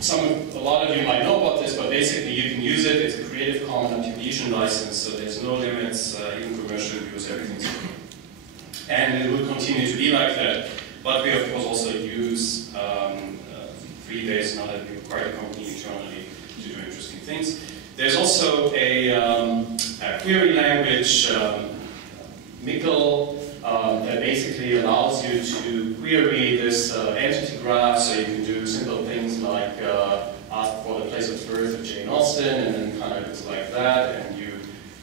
A lot of you might know about this, but basically you can use it. It's a Creative Commons attribution license, so there's no limits, even commercial use, everything's free. And it will continue to be like that. But we, of course, also use free-based, now that we acquired a company internally to do interesting things. There's also a query language, Mickle, that basically allows you to query this entity graph, so you can do simple things like ask for the place of birth of Jane Austen, and then kind of it's like that, and you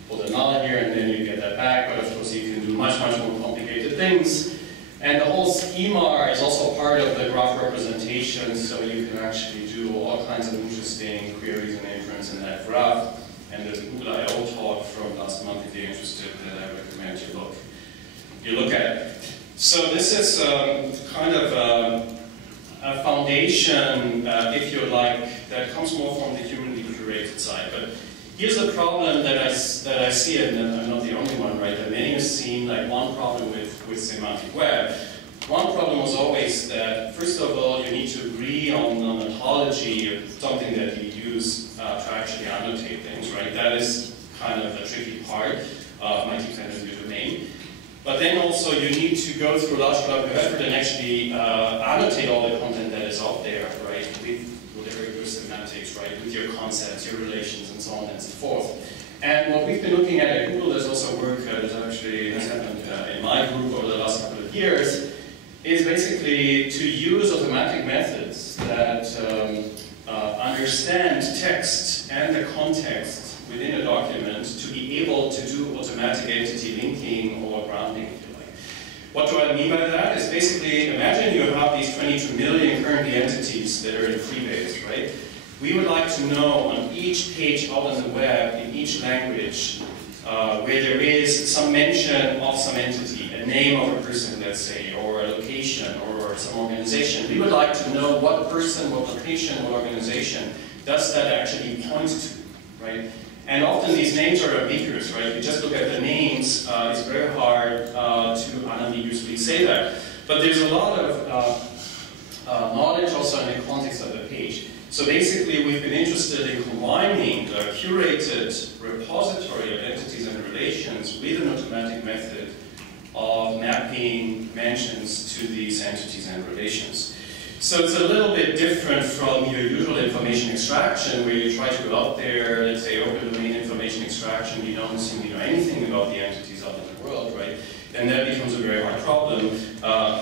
put a null here, and then you get that back. But of course, you can do much, much more complicated things. And the whole schema is also part of the graph representation, so you can actually do all kinds of interesting queries and inference in that graph. And there's a Google I/O talk from last month, if you're interested, that I recommend you look at. So this is kind of a foundation, if you like, that comes more from the humanly curated side. But here's a problem that I see, and I'm not the only one, right? That many have seen, like one problem with semantic web. One problem was always that, first of all, you need to agree on an ontology of something that you use to actually annotate things, right? That is kind of the tricky part of multi-tenant domain. But then also you need to go through a large amount of effort and actually annotate all the content that is out there, right? With whatever your semantics, right? With your concepts, your relations, and so on and so forth. And what we've been looking at Google, there's also work that actually has happened in my group over the last couple of years, is basically to use automatic methods that understand text and the context within a document to be able to do automatic entity linking or grounding, if you like. What do I mean by that? Is basically, imagine you have these 22 million currently entities that are in Freebase, right? We would like to know on each page out on the web, in each language, where there is some mention of some entity, a name of a person, let's say, or a location, or some organization. We would like to know what person, what location, what organization does that actually point to, right? And often these names are ambiguous, right? You just look at the names, it's very hard to unambiguously say that. But there's a lot of knowledge also in the context of the page. So basically, we've been interested in combining the curated repository of entities and relations with an automatic method of mapping mentions to these entities and relations. So it's a little bit different from your usual information extraction, where you try to go out there, let's say open domain information extraction, you don't assume you know anything about the entities out in the world, right? And that becomes a very hard problem.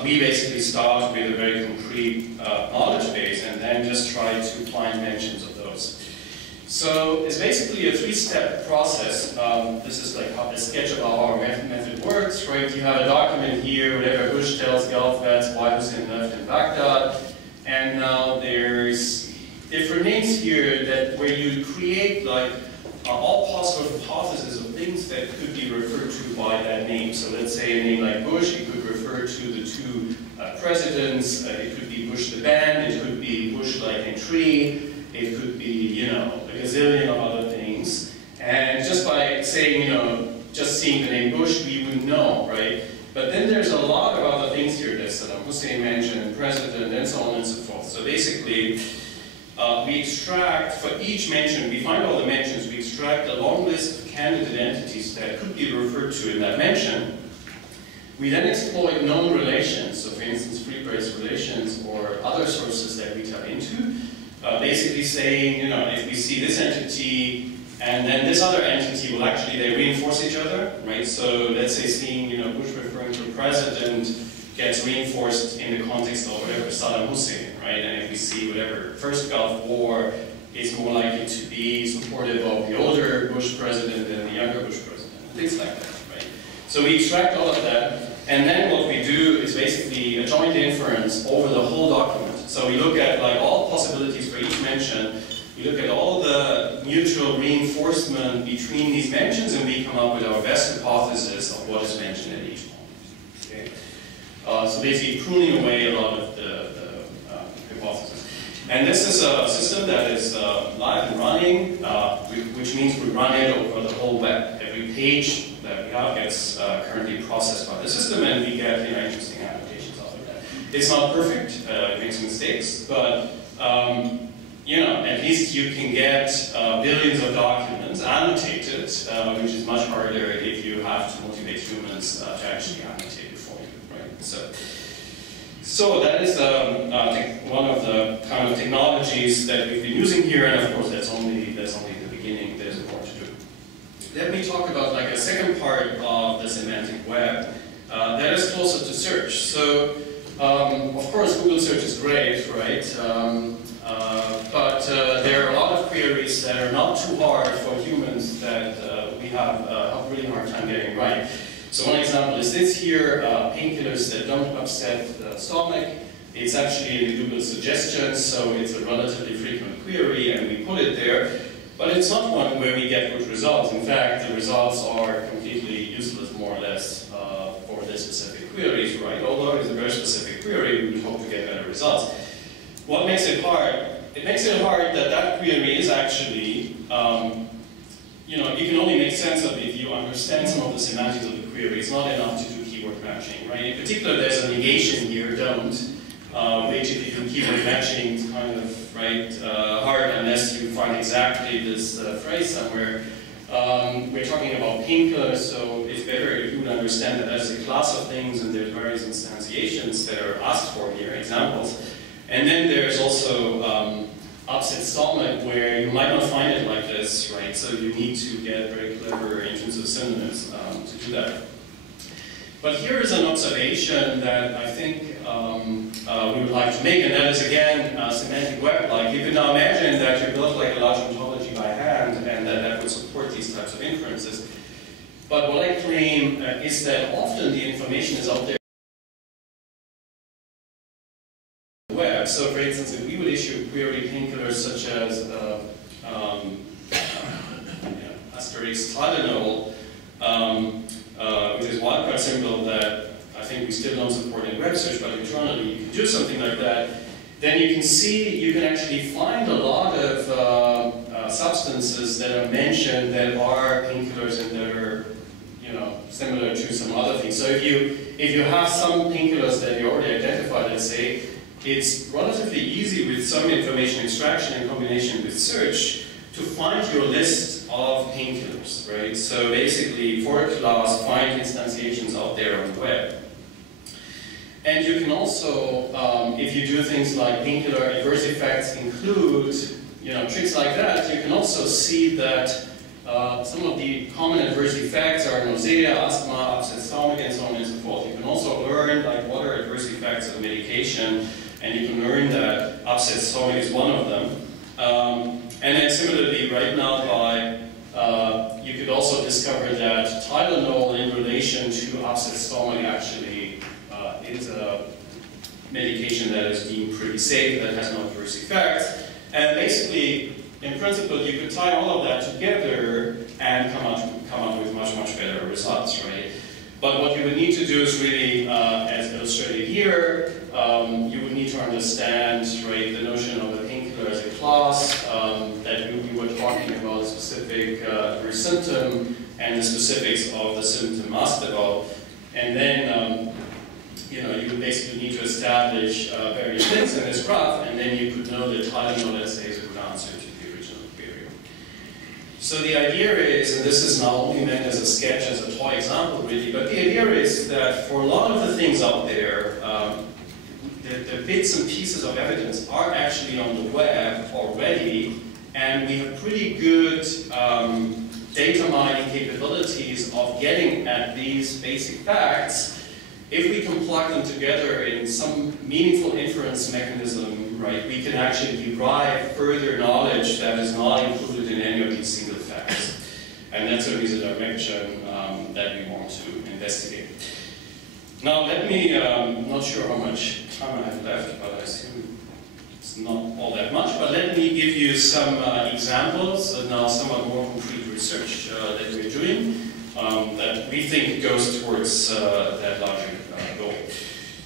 We basically start with a very concrete knowledge base and then just try to find mentions of those. So it's basically a three-step process. This is like how the sketch of how our method works, right? You have a document here, whatever Bush tells Gulf, that's why Hussein left in Baghdad. And now there's different names here that where you create like all possible hypotheses of things that could be referred to by that name. So let's say a name like Bush, it could refer to the two presidents, it could be Bush the band, it could be Bush like a tree, it could be, you know, a gazillion of other things. And just by saying, you know, just seeing the name Bush, we would know, right? But then there's a lot of other things here that Saddam Hussein mentioned, president, and so on and so forth. So basically, we extract, for each mention, we find all the mentions, we extract a long list of candidate entities that could be referred to in that mention. We then exploit known relations, so for instance, free-base relations or other sources that we tap into, basically saying, you know, if we see this entity and then this other entity will actually, they reinforce each other, right? So let's say seeing, you know, Bush referring to a president gets reinforced in the context of whatever Saddam Hussein, right? And if we see whatever first Gulf War is more likely to be supportive of the older Bush president than the younger Bush president, things like that, right? So we extract all of that, and then what we do is basically a joint inference over the whole document. So we look at like all possibilities for each mention, we look at all the mutual reinforcement between these mentions, and we come up with our best hypothesis of what is mentioned at each point. Okay? So basically pruning away a lot of the hypothesis. And this is a system that is live and running, which means we run it over the whole web. Every page that we have gets currently processed by the system, and we get, you know, interesting applications out of that. It's not perfect, it makes mistakes, but you know, at least you can get billions of documents annotated, which is much harder if you have to motivate humans to actually annotate it for you, right? So that is one of the kind of technologies that we've been using here, and of course that's only the beginning. There's more to do. Let me talk about like a second part of the semantic web that is closer to search. So of course Google search is great, right? But there are a lot of queries that are not too hard for humans that we have a really hard time getting right. So one example is this here, painkillers that don't upset the stomach. It's actually in the Google suggestions, so it's a relatively frequent query, and we put it there. But it's not one where we get good results. In fact, the results are completely useless, more or less, for this specific queries, right? Although it's a very specific query, we would hope to get better results. What makes it hard? It makes it hard that that query is actually, you know, you can only make sense of it if you understand some of the semantics of the query. It's not enough to do keyword matching, right? In particular, there's a negation here, don't. Which if you do keyword matching, it's kind of, right, hard unless you find exactly this phrase somewhere. We're talking about painkillers, so it's better if you would understand that as a class of things, and there's various instantiations that are asked for here, examples. And then there's also upset stomach, where you might not find it like this, right? So you need to get very clever in terms of synonyms to do that. But here is an observation that I think we would like to make, and that is again semantic web-like. You can now imagine that you built like a large ontology by hand, and that would support these types of inferences. But what I claim is that often the information is out there. Web. So, for instance, if we would issue a query painkillers such as asterisk Tylenol, which is one quite simple that I think we still don't support in web search, but internally you can do something like that, then you can see, you can actually find a lot of substances that are mentioned that are painkillers and that are, you know, similar to some other things. So if you have some painkillers that you already identified, let's say, it's relatively easy with some information extraction in combination with search to find your list of painkillers, right? So basically, for a class, find instantiations out there on the web. And you can also, if you do things like painkiller adverse effects include, you know, tricks like that, you can also see that some of the common adverse effects are nausea, asthma, upset stomach, and so on and so forth. You can also learn like what are adverse effects of medication, and you can learn that upset stomach is one of them. And then similarly, right now, you could also discover that Tylenol in relation to upset stomach actually is a medication that is deemed pretty safe, that has no adverse effects. And basically, in principle, you could tie all of that together and come out with much, much better results, right? But what you would need to do is really, as illustrated here, you would need to understand, right, the notion of a painkiller as a class, that we were talking about a specific symptom and the specifics of the symptom asked about. And then, you know, you would basically need to establish various things in this graph, and then you could know that Tylenol, let's say, is a good answer to the original query. So the idea is, and this is now only meant as a sketch, as a toy example really, but the idea is that for a lot of the things out there, the bits and pieces of evidence are actually on the web already, and we have pretty good data mining capabilities of getting at these basic facts. If we can plug them together in some meaningful inference mechanism, right, we can actually derive further knowledge that is not included in any of these single facts. And that's certainly the direction that we want to investigate. Now let me, not sure how much time I have left, but I assume it's not all that much, but let me give you some examples, now somewhat more concrete research that we're doing. That we think goes towards that larger goal.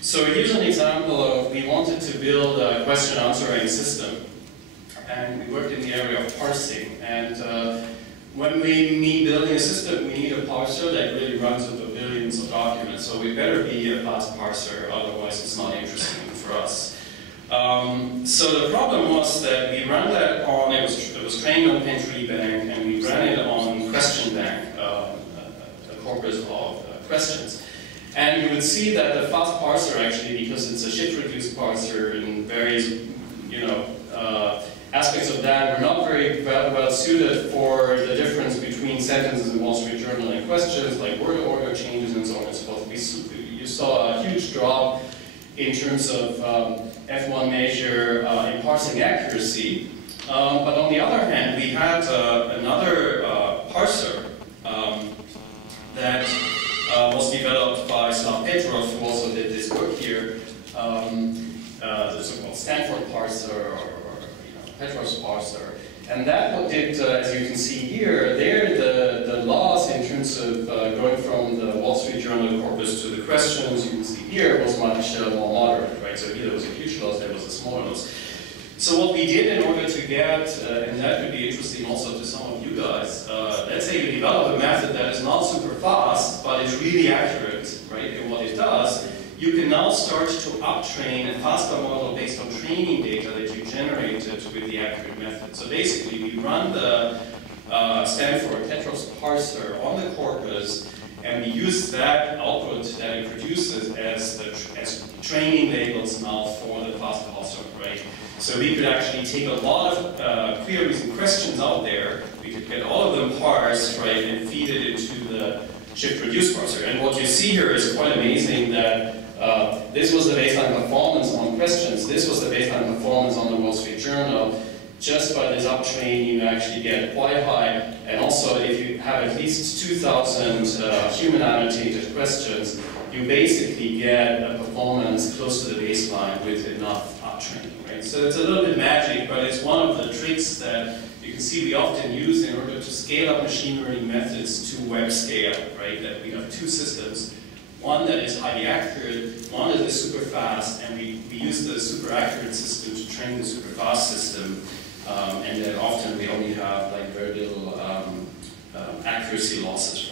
So here's an example of, we wanted to build a question answering system, and we worked in the area of parsing. And when we mean building a system, we need a parser that really runs over billions of documents. So we better be a fast parser, otherwise it's not interesting for us. So the problem was that we ran that on, it was trained on Pin-Tree Bank, and we ran it on Question Bank, a corpus of questions. And you would see that the fast parser actually, because it's a shift-reduced parser in various, aspects of that, were not very well suited for the difference between sentences in Wall Street Journal and questions, like word order changes and so on and so forth. You saw a huge drop in terms of F1 measure in parsing accuracy. But on the other hand, we had another parser that was developed by Slav Petrov, who also did this work here, the so-called Stanford parser, or Petrov's parser. And that did, as you can see here, the loss in terms of going from the Wall Street Journal corpus to the questions, you can see here, was much more moderate, right? So here there was a huge loss, there was a smaller loss. So what we did in order to get, and that could be interesting also to some of you guys, let's say you develop a method that is not super fast, but it's really accurate, right, in what it does, you can now start to uptrain a faster model based on training data that you generated with the accurate method. So basically, we run the Stanford Petrov's parser on the corpus, and we use that output that it produces as training labels now for the fast parser, right? So we could actually take a lot of queries and questions out there, we could get all of them parsed, right, and feed it into the shift-reduced parser. And what you see here is quite amazing that this was the baseline performance on questions, this was the baseline performance on the Wall Street Journal. Just by this uptraining, you actually get quite high, and also if you have at least 2,000 human annotated questions, you basically get a performance close to the baseline with enough uptraining, right? So it's a little bit magic, but it's one of the tricks that you can see we often use in order to scale up machine learning methods to web scale, right? That we have two systems. One that is highly accurate, one that is super fast, and we use the super accurate system to train the super fast system, and then often we only have like very little accuracy losses